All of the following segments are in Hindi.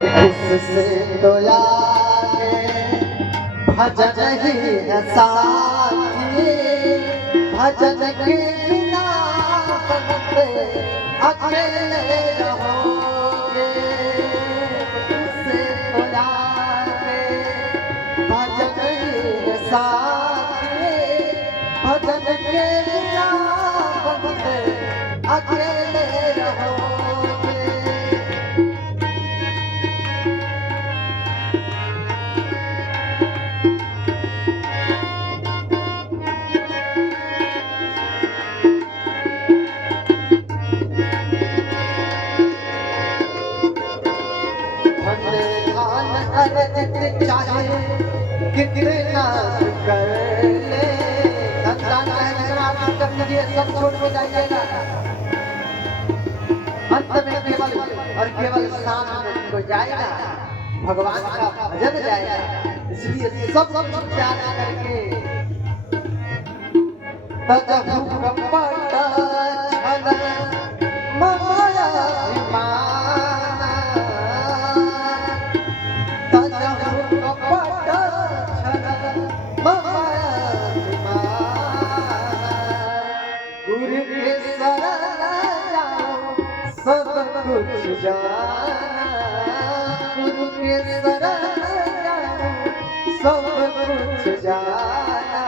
इससे तो आगे भजन ही है साथी, भजन के बिना बनते अकेले रहोगे। इससे तो आगे भजन ही है साथी, भजन के बिना बनते अकेले रहोगे। चाहे कितना कर ले, धंधा कर लीजिए, सब छोड़ के जाइएगा। अंत में केवल और केवल सामने को जाएगा, भगवान का भजन जाएगा। इसलिए सब त्याग करके तजहु कपट छल माया अभिमान, तजहु कपट छल माया अभिमान। गुरु के शरण जाओ सब कुछ जाना, गुरु के शरण जाओ सब कुछ जाना।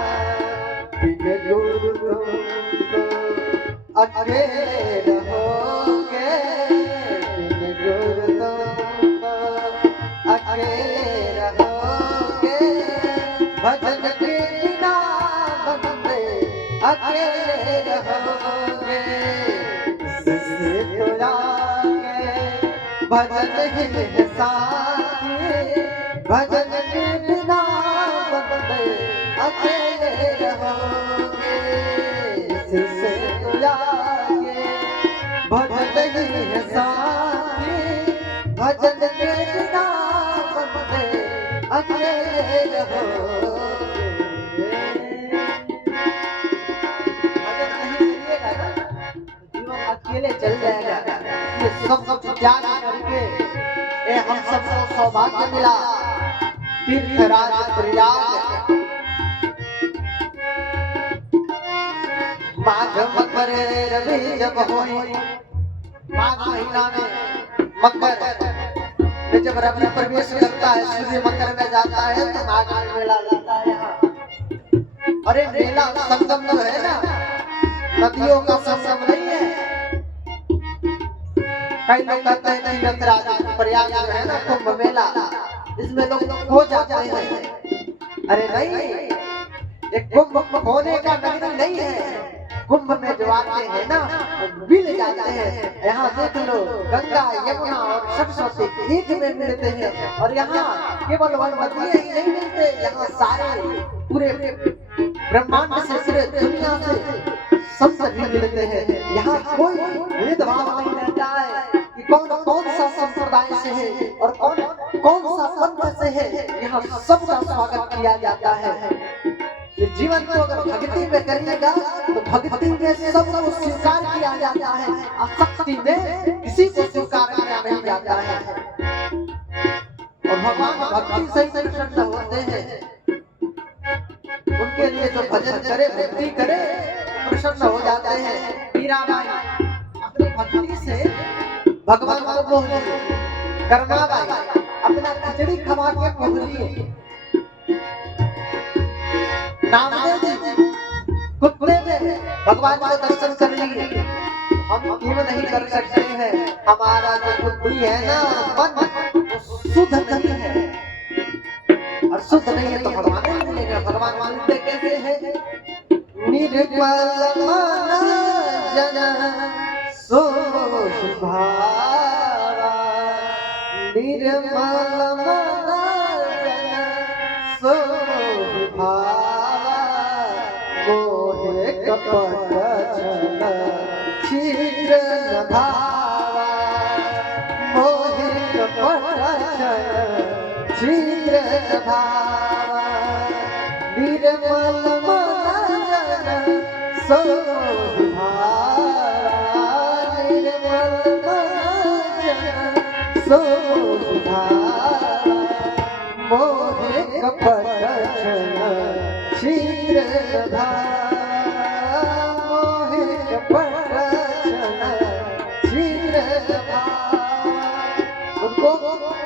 बिन गुरु तुम अकेले रहोगे, बिन गुरु तुम अकेले रहोगे। भजन के बिना बनते अकेले रहोगे। इससे तो आगे भजन ही है साथी, भजन के बिना बनते अकेले रहोगे। इससे तो आगे भजन ही है साथी, भजन के बिना बनते अकेले रहोगे। भजन नहीं करिएगा ना, जीवन अकेले चल जाएगा। ये सब त्याग करके हम सबको सौभाग्य मिला तीर्थराज प्रयाग। माघ मकर रवि जब होई, माघ महीना में मकर में जब रवि प्रवेश करता है, सूर्य मकर में जाता है, तो माघ में मेला लगता है यहाँ। अरे मेला संगम तो है ना, नदियों का संगम नहीं है। कई लोग कहते हैं तीर्थराज प्रयाग जो है ना, कुंभ मेला, इसमें लोग खो जाते हैं। अरे नहीं, ये कुंभ खोने का नगरी नहीं है। कुंभ में जो आते हैं ना, मिल जाते हैं। यहाँ देख लो, गंगा यमुना और सरस्वती एक में मिलते हैं। और यहाँ केवल वनवती ही नहीं मिलते, यहाँ सारे पूरे ब्रह्मांड से, पूरे दुनिया से संत भी मिलते हैं। यहाँ कोई भेदभाव नहीं रहता है कि कौन कौन सा संप्रदाय से है और कौन सा पंथ से है। यहाँ सबका स्वागत किया जाता है। जीवन को अगर भक्ति में करिएगा तो भक्ति में सबको स्वीकार किया जाता है, आसक्ति में किसी को स्वीकार किया नहीं जाता है। और भगवान भक्ति से ही प्रसन्न होते हैं। उनके लिए जो भजन करे, भक्ति करे, प्रसन्न हो जाते हैं। मीराबाई अपनी भक्ति से भगवान को मोह लिए, कर्माबाई अपना खिचड़ी खवा के मोह लिए, नामदेव जी कुत्ते में भगवान को दर्शन कर लिए। हम क्यों नहीं कर सकते हैं? हमारा जो बुद्धि है ना, मन वो शुद्ध नहीं है, और शुद्ध नहीं है तो भगवान नहीं मिलेगा। भगवान मानते कैसे है? निर्मल मन जन सोहि भावा, निर्मल मन जन सोहि भावा। मोहे कपट छल छिद्र न भावा, मोहे कपट छल छिद्र न भावा। निर्मल मन जन सोहि भावा, निर्मल मन जन सुधा मोहे कपट क्षीर मोहे कपट क्षीर उनको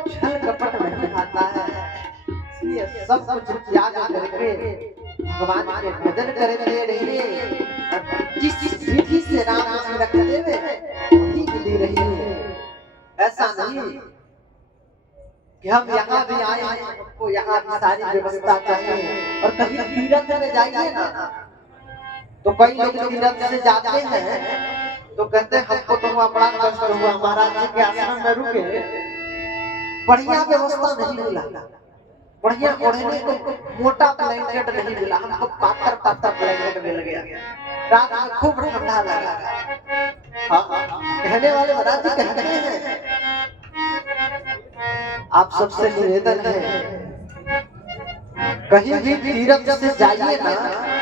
छल कपट नहीं आता है, इसलिए सब कुछ याद करके भगवान के भजन करते रहिए। जिस विधि से राम जी रखते हुए वही विधि रहिए। ऐसा नहीं कि हम यहाँ भी आए हैं, हमको यहाँ की सारी व्यवस्था चाहिए। और कहीं तीर्थ में जाइए ना, तो कई लोग तीर्थ से जाते हैं तो कहते हैं हमको तो वहाँ बड़ा कष्ट हुआ, महाराज जी के आश्रम में रुके, बढ़िया व्यवस्था नहीं मिला, बढ़िया ओढ़ने को मोटा ब्लैंकेट नहीं मिला, हमको पातर पातर ब्लैंकेट मिल गया, रात में खूब ठंडा लगा। हाँ, कहने वाले महाराज जी कहते हैं आप सबसे निवेदन है कहीं भी तीर्थ से जाइए ना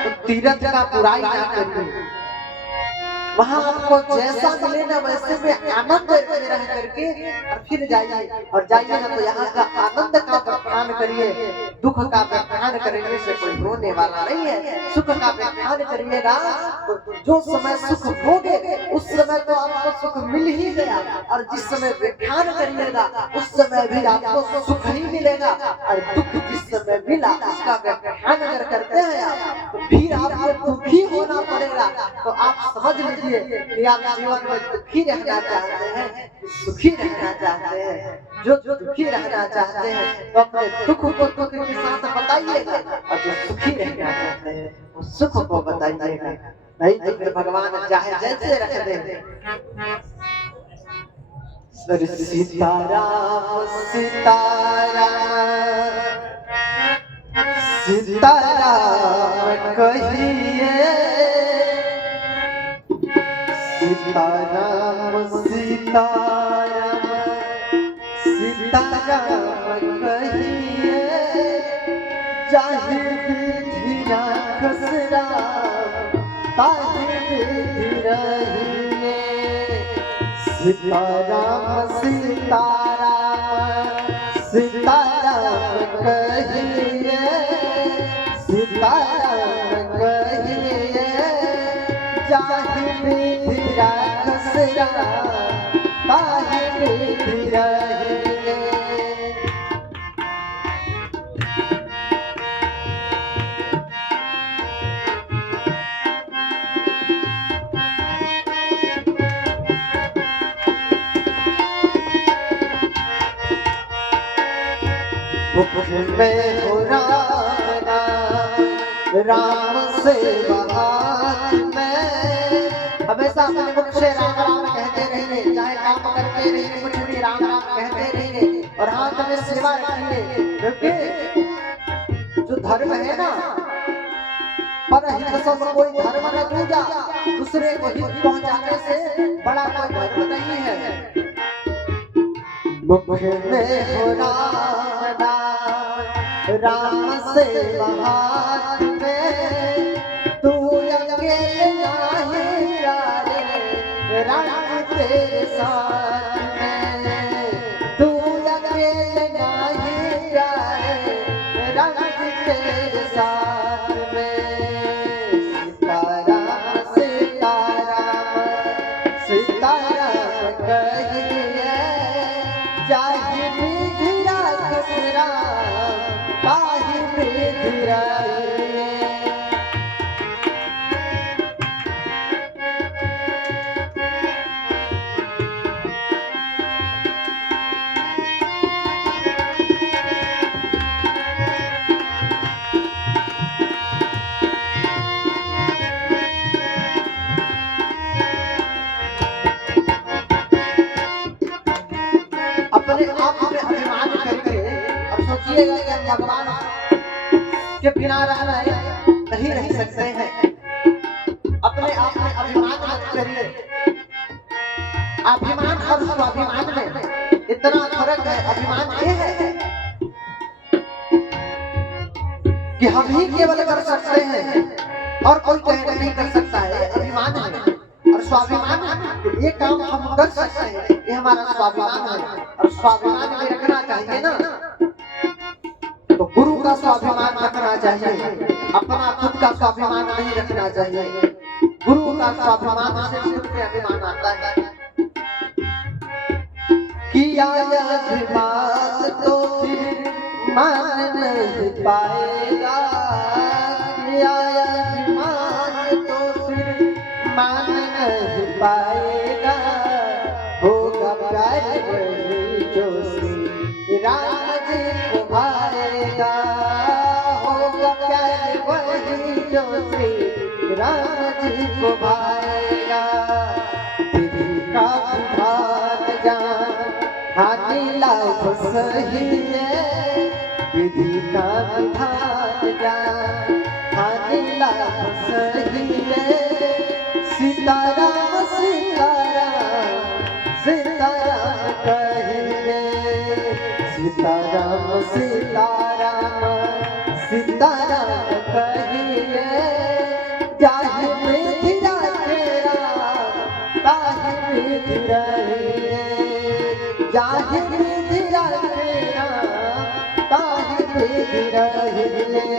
तो तीर्थ का बुराई ना करिए, वहाँ आपको जैसा मिले ना वैसे में आनंद रह करके और फिर जाइए। और जाइए ना तो यहाँ का आनंद का व्याख्यान करिए, दुख का व्याख्यान करने से कोई होने वाला नहीं है। सुख का व्याख्यान करिएगा तो जो समय सुख होगे उस समय तो आपको सुख मिल ही गया, और जिस समय व्याख्यान करिएगा उस समय भी आपको सुख ही मिलेगा। और दुख जिस समय मिला उसका व्याख्यान अगर करते हैं आप तो फिर आपको दुखी होना पड़ेगा। तो आप समझ लीजिए कि आप जीवन में दुखी रहना चाहते हैं, सुखी रहना चाहते हैं। जो दुखी रहना चाहते हैं तो अपने दुख को दुख के साथ बताइएगा, और जो सुखी रहना चाहते हैं वो सुख को बताइएगा। नहीं तो फिर भगवान चाहे जैसे रख दे। सीताराम सीताराम सीताराम कहिए, सीताराम सीताराम सीताराम कहिए, चाहे विधि राखस राम ताहि विधि रहिए। सीताराम सीताराम सीताराम कहिए, सीताराम कहिए, चाहे विधि राखस राम ताहि विधि रहिए। मुख में हो राम नाम, राम से हाथ में, हमेशा अपने मुख से राम राम कहते रहिए, चाहे काम करते रहिए कुछ भी राम राम कहते रहिए, और हाथ में सेवा रखिए। क्योंकि जो धर्म है ना, पर हित सब कोई धर्म न दूजा, दूसरे को हित पहुंचाने से बड़ा कोई धर्म नहीं है। मुख में हो राम नाम, राम से हाथ में, तू अकेले नाही प्यारे, राम तेरे साथ में, तू अकेले नाही प्यारे, राम तेरे साथ में। सीताराम सीताराम सीताराम कहिए, चाहे विधि राखस राम ताहि विधि रहिए। अपने आप में अभिमान करके अब सोचिएगा कि हम भगवान के बिना रह नहीं रह सकते हैं। अपने आप में अभिमान मत करिए। अभिमान और स्वाभिमान में इतना फर्क है। अभिमान ये है कि हम ही केवल कर सकते हैं और कोई कहना नहीं कर सकता है, अभिमान है। और स्वाभिमान ये काम हम कर सकते हैं, ये हमारा स्वाभिमान है। और स्वाभिमान भी रखना चाहिए ना, तो गुरु का स्वाभिमान रखना चाहिए, अपना खुद का स्वाभिमान नहीं रखना चाहिए। गुरु का स्वाभिमान से खुद में अभिमान आता है। किया अभिमान तो फिर मान नहीं पाएगा, किया अभिमान तो फिर मान नहीं पाएगा। होगा प्यार वही जो श्री राम जी को भाएगा, होगा प्यार वही जो श्री राम जी को भाएगा। विधि का विधान जान हानि लाभ सही है, विधि का विधान जान हानि लाभ सही है। सीताराम सीताराम सीताराम कहिए, सीताराम सीताराम सीताराम कहिए। जाहि विधि रखेरा ताहि विधि रहिए, जाहि विधि रखेरा ताहि विधि रहिए।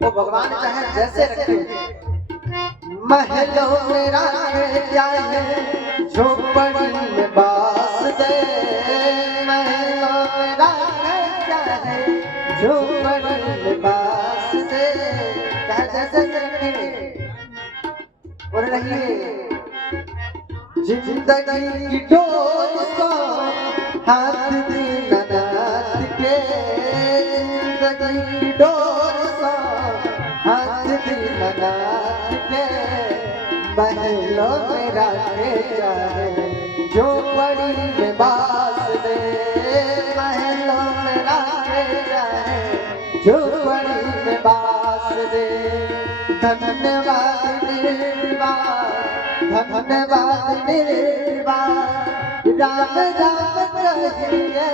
तो भगवान चाहे जैसे रखे, महलों में रखे चाहे झोपड़ी में बास दे, महलों में रखे चाहे झोपड़ी में बास दे। चाहे जैसे रखे और रहिए। जिंदगी की डोर को हाथ दीनानाथ के, जिंदगी की डोर को हाथ दीनानाथ के। महलों में रखे चाहे झोपड़ी में बास दे, महलों में रखे चाहे झोपड़ी में बास दे। धन्यवाद निर्वाण, धन्यवाद निर्वाण राम राम कहिए,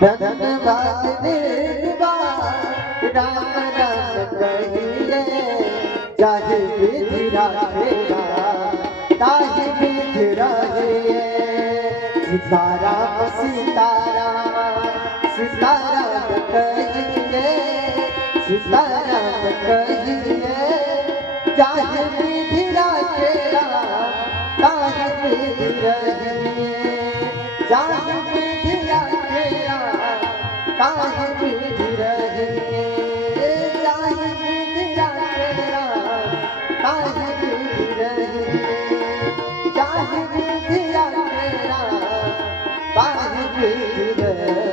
धन्यवाद निर्वाण राम राम कहिए। चाहे विधि रखेगा ताहि विधि रहिए, सीताराम सीताराम सीताराम कहिए, सीताराम कहिए। चाहे विधि रखेगा ताहि विधि रहिए, चाहे विधि रखेगा ताहि विधि रहिए, चाहे विधि रखेगा ताहि विधि रहिए, चाहे विधि रखेगा ताहि विधि रहिए।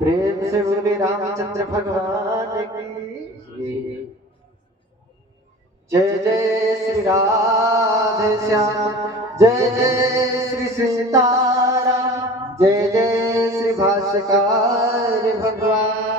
प्रेम से बोले रामचंद्र भगवान की जय। जय श्री राधे श्याम, जय जय श्री सीताराम, जय जय श्री भाष्यकार भगवान।